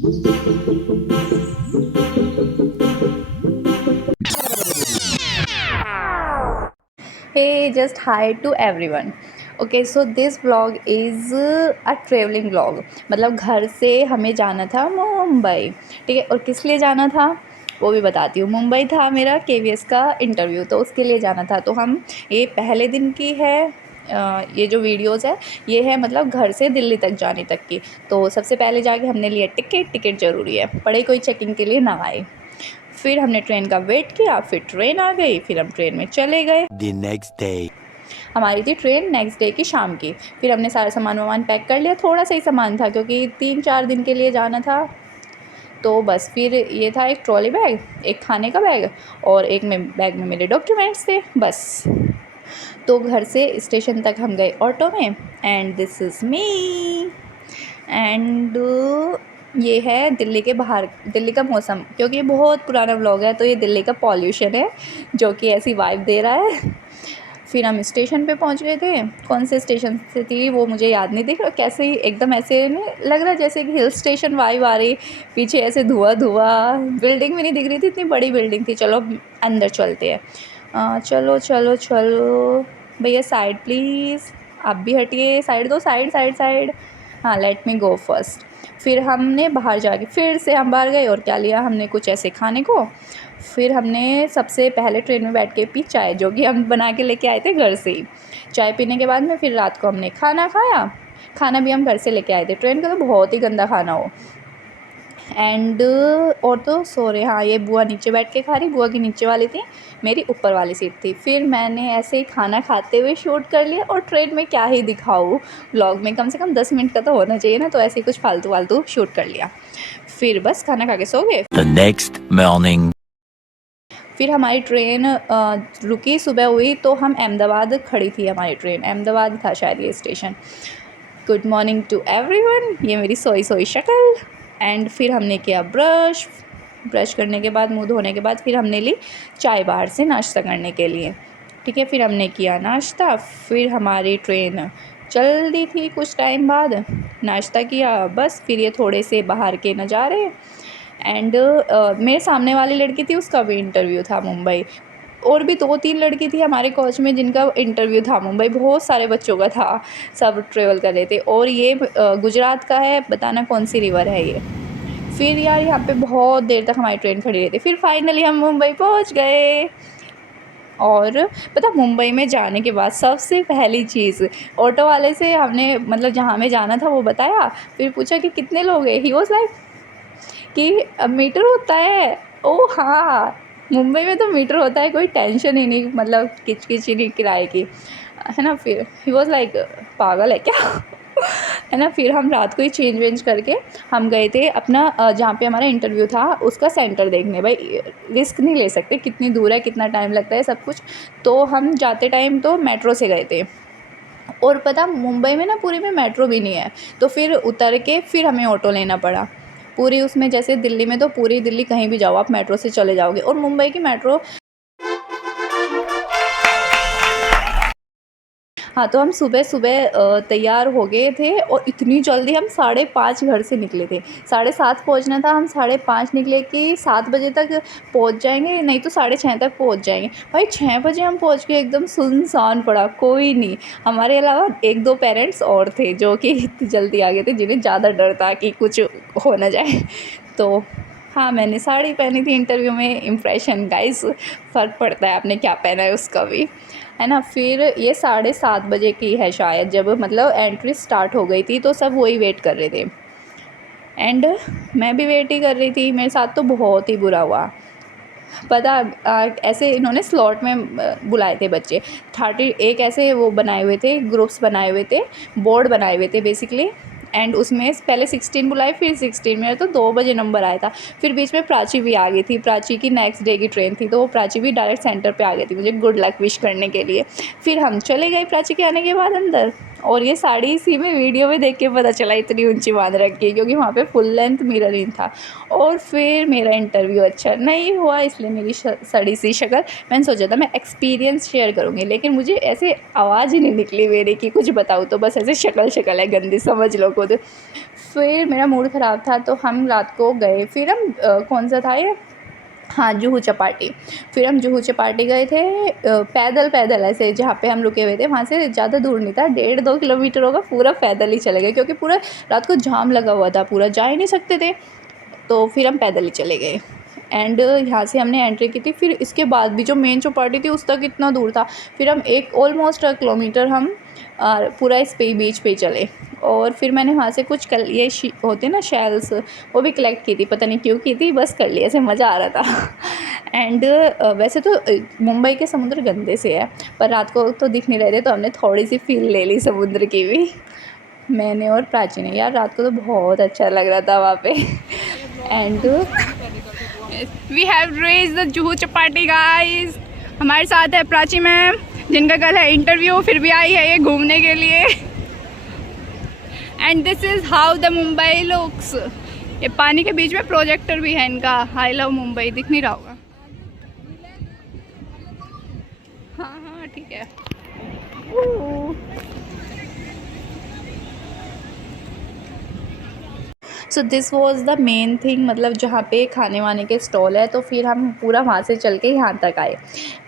Hey, just hi to everyone. Okay, so this vlog is a traveling vlog. मतलब घर से हमें जाना था मुंबई, ठीक है। और किस लिए जाना था वो भी बताती हूँ। मुंबई था मेरा केवीएस का इंटरव्यू, तो उसके लिए जाना था। तो हम ये पहले दिन की है, ये जो वीडियोस है ये है मतलब घर से दिल्ली तक जाने तक की। तो सबसे पहले जाके हमने लिया टिकट ज़रूरी है, पड़े कोई चेकिंग के लिए ना आए। फिर हमने ट्रेन का वेट किया, फिर ट्रेन आ गई, फिर हम ट्रेन में चले गए। The next day. हमारी थी ट्रेन नेक्स्ट डे की शाम की। फिर हमने सारा सामान वामान पैक कर लिया, थोड़ा सा ही सामान था क्योंकि 3-4 दिन के लिए जाना था। तो बस फिर ये था एक ट्रॉली बैग, एक खाने का बैग और एक में बैग में मेरे डॉक्यूमेंट्स थे बस। तो घर से स्टेशन तक हम गए ऑटो में, and this is me. And ये है दिल्ली के बाहर, दिल्ली का मौसम, क्योंकि ये बहुत पुराना व्लॉग है तो ये दिल्ली का पॉल्यूशन है जो कि ऐसी वाइब दे रहा है। फिर हम स्टेशन पे पहुंच गए थे। कौन से स्टेशन से थी वो मुझे याद नहीं दिख रहा, कैसे ही एकदम ऐसे नहीं लग रहा जैसे कि हिल स्टेशन वाइब आ रही। पीछे ऐसे धुआं धुआं, बिल्डिंग भी नहीं दिख रही थी, इतनी बड़ी बिल्डिंग थी। चलो अंदर चलते हैं। चलो चलो चलो भैया, साइड प्लीज़। आप भी हटिए, साइड दो, साइड साइड साइड। हाँ, लेट मी गो फर्स्ट। फिर हमने बाहर जाके फिर से हम बाहर गए और क्या लिया हमने, कुछ ऐसे खाने को। फिर हमने सबसे पहले ट्रेन में बैठ के पी चाय, जो कि हम बना के लेके आए थे घर से ही। चाय पीने के बाद में फिर रात को हमने खाना खाया। खाना भी हम घर से लेके आए थे, ट्रेन का तो बहुत ही गंदा खाना हो। एंड और तो सो रहे, हाँ ये बुआ नीचे बैठ के खा रही, बुआ की नीचे वाली थी, मेरी ऊपर वाली सीट थी। फिर मैंने ऐसे ही खाना खाते हुए शूट कर लिया, और ट्रेन में क्या ही दिखाऊँ, व्लॉग में कम से कम 10 मिनट का तो होना चाहिए ना, तो ऐसे ही कुछ फालतू फालतू शूट कर लिया। फिर बस खाना खा के सो गए। The next morning. फिर हमारी ट्रेन रुकी, सुबह हुई तो हम अहमदाबाद खड़ी थी हमारी ट्रेन, अहमदाबाद था शायद ये station. Good morning to everyone, ये मेरी सोई सोई शक्ल। एंड फिर हमने किया ब्रश करने के बाद, मुंह धोने के बाद फिर हमने ली चाय बाहर से नाश्ता करने के लिए, ठीक है। फिर हमने किया नाश्ता, फिर हमारी ट्रेन चल दी थी कुछ टाइम बाद। नाश्ता किया बस, फिर ये थोड़े से बाहर के नज़ारे। एंड मेरे सामने वाली लड़की थी, उसका भी इंटरव्यू था मुंबई। और भी 2-3 लड़की थी हमारे कोच में जिनका इंटरव्यू था मुंबई, बहुत सारे बच्चों का था, सब ट्रेवल कर रहे थे। और ये गुजरात का है, बताना कौन सी रिवर है ये। फिर यार यहाँ पे बहुत देर तक हमारी ट्रेन खड़ी रही थी, फिर फाइनली हम मुंबई पहुँच गए। और पता, मुंबई में जाने के बाद सबसे पहली चीज़, ऑटो वाले से हमने मतलब जहाँ हमें जाना था वो बताया। फिर पूछा कि कितने लोग हैं, ही वॉज लाइक कि मीटर होता है। ओह हाँ, मुंबई में तो मीटर होता है, कोई टेंशन ही नहीं, मतलब किचकिच ही नहीं किराए की, है ना। फिर ही वॉज लाइक पागल है क्या है ना। फिर हम रात को ही चेंज वेंज करके हम गए थे अपना जहाँ पे हमारा इंटरव्यू था उसका सेंटर देखने। भाई रिस्क नहीं ले सकते, कितनी दूर है, कितना टाइम लगता है, सब कुछ। तो हम जाते टाइम तो मेट्रो से गए थे। और पता, मुंबई में ना पूरी में मेट्रो भी नहीं है, तो फिर उतर के फिर हमें ऑटो लेना पड़ा। पूरी उसमें जैसे दिल्ली में तो पूरी दिल्ली कहीं भी जाओ आप मेट्रो से चले जाओगे, और मुंबई की मेट्रो। हाँ, तो हम सुबह सुबह तैयार हो गए थे, और इतनी जल्दी हम 5:30 घर से निकले थे। 7:30 पहुँचना था, हम 5:30 निकले कि 7 बजे तक पहुँच जाएंगे, नहीं तो 6:30 तक पहुँच जाएंगे। भाई 6 बजे हम पहुँच गए, एकदम सुनसान पड़ा, कोई नहीं। हमारे अलावा 1-2 पेरेंट्स और थे जो कि इतनी जल्दी आ गए थे, जिन्हें ज़्यादा डर था कि कुछ हो ना जाए। तो हाँ, मैंने साड़ी पहनी थी इंटरव्यू में। इम्प्रेशन गाइस, फ़र्क पड़ता है आपने क्या पहना है उसका भी, है ना। फिर ये 7:30 बजे की है शायद, जब मतलब एंट्री स्टार्ट हो गई थी, तो सब वही वेट कर रहे थे। एंड मैं भी वेट ही कर रही थी, मेरे साथ तो बहुत ही बुरा हुआ। पता ऐसे इन्होंने स्लॉट में बुलाए थे बच्चे। 30 एक ऐसे वो बनाए हुए थे, ग्रुप्स बनाए हुए थे, बोर्ड बनाए हुए थे बेसिकली। एंड उसमें पहले 16 बुलाए, फिर 16, मेरा तो 2 बजे नंबर आया था। फिर बीच में प्राची भी आ गई थी, प्राची की नेक्स्ट डे की ट्रेन थी, तो वो प्राची भी डायरेक्ट सेंटर पे आ गई थी मुझे गुड लक विश करने के लिए। फिर हम चले गए प्राची के आने के बाद अंदर। और ये साड़ी इसी में वीडियो में देख के पता चला इतनी ऊंची बांध रखी है, क्योंकि वहाँ पे फुल लेंथ मिररिंग था। और फिर मेरा इंटरव्यू अच्छा नहीं हुआ, इसलिए मेरी सड़ी सी शक्ल, मैंने सोचा था मैं एक्सपीरियंस शेयर करूँगी, लेकिन मुझे ऐसे आवाज़ ही नहीं निकली मेरी कि कुछ बताऊँ, तो बस ऐसे शक्ल शक्ल है गंदी, समझ लो खुद। फिर मेरा मूड ख़राब था तो हम रात को गए। फिर हम कौन सा था ये, हाँ, जुहू चौपाटी। फिर हम जुहू चौपाटी गए थे पैदल ऐसे, जहाँ पे हम रुके हुए थे वहाँ से ज़्यादा दूर नहीं था, 1.5-2 किलोमीटर होगा, पूरा पैदल ही चले गए क्योंकि पूरा रात को जाम लगा हुआ था, पूरा जा ही नहीं सकते थे। तो फिर हम पैदल ही चले गए एंड यहाँ से हमने एंट्री की थी। फिर इसके बाद भी जो मेन चौपाटी थी उस तक इतना दूर था। फिर हम एक ऑलमोस्ट किलोमीटर हम पूरा इस पे बीच पे चले और फिर मैंने वहाँ से कुछ ये होते ना शेल्स, वो भी कलेक्ट की थी, पता नहीं क्यों की थी, बस कर लिया, ऐसे मज़ा आ रहा था। एंड वैसे तो मुंबई के समुद्र गंदे से है, पर रात को तो दिख नहीं रहे थे तो हमने थोड़ी सी फील ले ली समुद्र की भी, मैंने और प्राची ने। यार रात को तो बहुत अच्छा लग रहा था वहाँ पे। And we have reached the Juhu Chowpatty guys. हमारे साथ है प्राची मैम, जिनका कल है इंटरव्यू, फिर भी आई है ये घूमने के लिए। And this is how the Mumbai looks. ये पानी के बीच में प्रोजेक्टर भी है इनका, आई लव मुंबई, दिख नहीं रहा होगा। हाँ ठीक है। So this was the main thing, मतलब जहाँ पे खाने वाने के स्टॉल है। तो फिर हम पूरा वहाँ से चल के यहाँ तक आए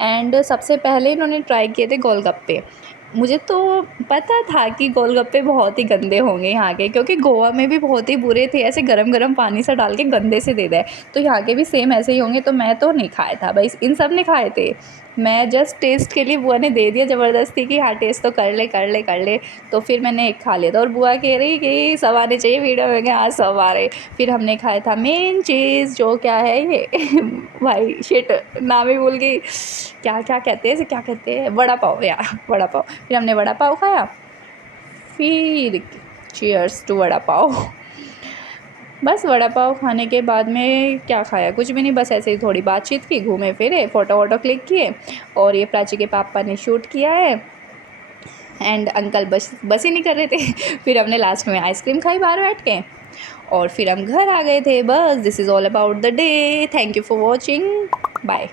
एंड सबसे पहले इन्होंने ट्राई किए थे गोलगप्पे। मुझे तो पता था कि गोलगप्पे बहुत ही गंदे होंगे यहाँ के, क्योंकि गोवा में भी बहुत ही बुरे थे, ऐसे गरम गरम पानी से डाल के गंदे से दे दे, तो यहाँ के भी सेम ऐसे ही होंगे। तो मैं तो नहीं खाया था भाई, इन सब ने खाए थे, मैं जस्ट टेस्ट के लिए बुआ ने दे दिया ज़बरदस्ती कि हाँ टेस्ट तो कर ले। तो फिर मैंने एक खा लिया था और बुआ कह रही कि सब आने चाहिए वीडियो में, हाँ सब आ रहे। फिर हमने खाया था मेन चीज़, जो क्या है ये भाई शिट नाम ही भूल गई, क्या कहते हैं इसे, क्या कहते हैं, वड़ा पाव, यार वड़ा पाव। फिर हमने वड़ा पाव खाया, फिर चीयर्स टू वड़ा पाव। बस वड़ा पाव खाने के बाद में क्या खाया, कुछ भी नहीं, बस ऐसे ही थोड़ी बातचीत की, घूमे फिरे, फ़ोटो वोटो क्लिक किए और ये प्राची के पापा ने शूट किया है एंड अंकल बस ही नहीं कर रहे थे। फिर हमने लास्ट में आइसक्रीम खाई बाहर बैठ के और फिर हम घर आ गए थे। बस this is all about the day. Thank you for watching, bye.